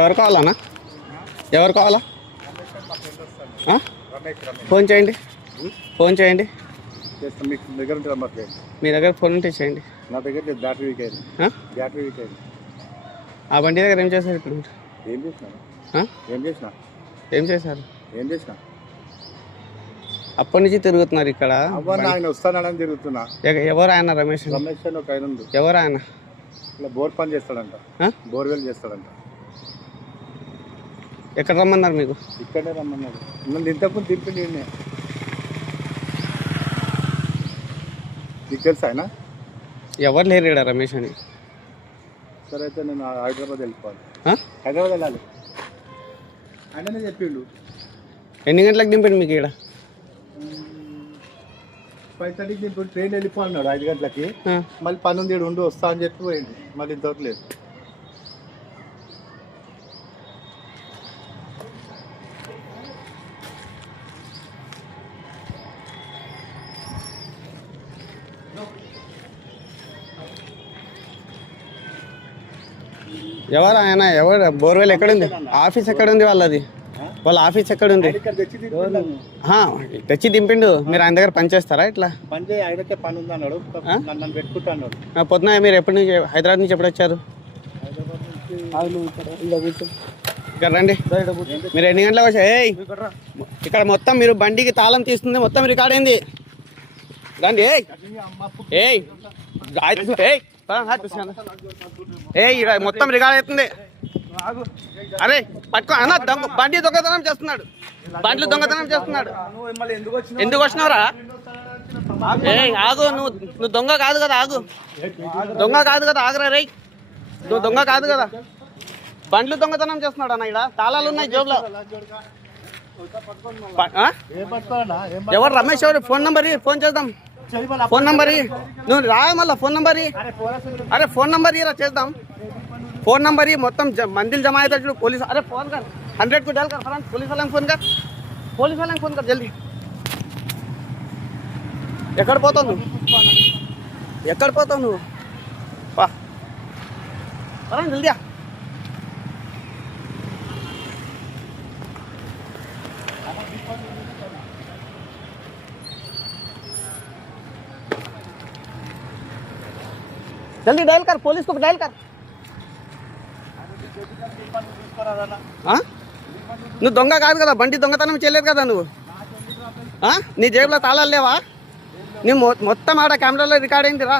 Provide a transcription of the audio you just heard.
ఎవరు కావాలన్నా? ఎవరు కావాలా? ఫోన్ చేయండి, ఫోన్ చేయండి. మీ దగ్గర ఫోన్ ఉంటే చేయండి. నా దగ్గర బ్యాటరీ వీక్ అయింది. బ్యాటరీ వీక్ అయింది. ఆ బండి దగ్గర ఏం చేశారు ఇప్పుడు? ఏం చేసినా ఏం చేశారు? ఏం చేసినా అప్పటి నుంచి తిరుగుతున్నారు ఇక్కడ. ఆయన వస్తానని తిరుగుతున్నా. ఎవరు ఆయన? రమేష్ రమేష్ అని ఒక ఆయన ఉంది. ఎవరు ఆయన? ఇలా బోర్ పని చేస్తాడంట, బోర్వెల్ చేస్తాడంట. ఎక్కడ రమ్మన్నారు మీకు? ఇక్కడే రమ్మన్నారు. నన్ను ఇంతకుముందు దింపిండి. నీకు తెలుసా ఆయన? ఎవరు లేరు ఇక్కడ రమేష్ అని. సరే అయితే నేను హైదరాబాద్ వెళ్ళిపోవాలి. హైదరాబాద్ వెళ్ళాలి ఆయననే చెప్పిండు. ఎన్ని గంటలకు దింపండి మీకు ఇక్కడ? 5:30కి దింపి ట్రైన్ వెళ్ళిపోన్నాడు 5 గంటలకి. మళ్ళీ పని ఉంది ఉండి వస్తా అని చెప్పి పోయింది. మళ్ళీ ఇంతవరకు లేదు. ఎవరు ఆయన? ఎవరు? బోర్వెల్ ఎక్కడుంది? ఆఫీస్ ఎక్కడుంది వాళ్ళది? వాళ్ళ ఆఫీస్ ఎక్కడుంది? తెచ్చి దింపిండు. మీరు ఆయన దగ్గర పని చేస్తారా? ఇట్లా పని చేయి, ఆయనకే పని ఉంది అన్నాడు. నన్ను పెట్టుకుంటా అన్నాడు. పొద్దున మీరు ఎప్పటి నుంచి, హైదరాబాద్ నుంచి ఎప్పుడు వచ్చారు? ఇక్కడ రండి. మీరు ఎన్ని గంటలకు వచ్చారు? ఇక్కడ మొత్తం మీరు బండికి తాళం తీస్తుంది, మొత్తం రికార్డ్ అయింది. రండి. మొత్తం రికార్డ్ అవుతుంది. అరే పట్టుకో అన్న. బండి దొంగతనం చేస్తున్నాడు, బండ్లు దొంగతనం చేస్తున్నాడు. ఎందుకు వచ్చినావురా? ఆగు. నువ్వు దొంగ కాదు కదా, ఆగు. దొంగ కాదు కదా, ఆగురా రే. నువ్వు దొంగ కాదు కదా. బండ్లు దొంగతనం చేస్తున్నాడు అన్న. ఇక్కడ తాళాలు ఉన్నాయి జోబులో. ఎవరు? రమేష్ ఎవరు? ఫోన్ నంబర్ ఫోన్ చేద్దాం. ఫోన్ నంబర్ నువ్వు రా. మళ్ళీ ఫోన్ నంబర్. అరే ఫోన్ నంబర్ ఇరా, చేద్దాం. फोन नंबर ही మొత్తం मंदिर जमा है जो पुलिस. अरे फोन कर 100 को डाल कर फलान पुलिस वाला फोन कर. पुलिस वाला फोन कर जल्दी. ఎక్కడ పోతావు నువ్వు? ఎక్కడ పోతావు నువ్వు? పా ఫలాన్ జల్దీ. जल्दी डायल कर, पुलिस को डायल कर. నువ్వు దొంగ కాదు కదా, బండి దొంగతనం చేయలేదు కదా నువ్వు. నీ జేబులో తాళాలు లేవా? నువ్వు మొత్తం ఆడ కెమెరాలో రికార్డ్ అయింది రా.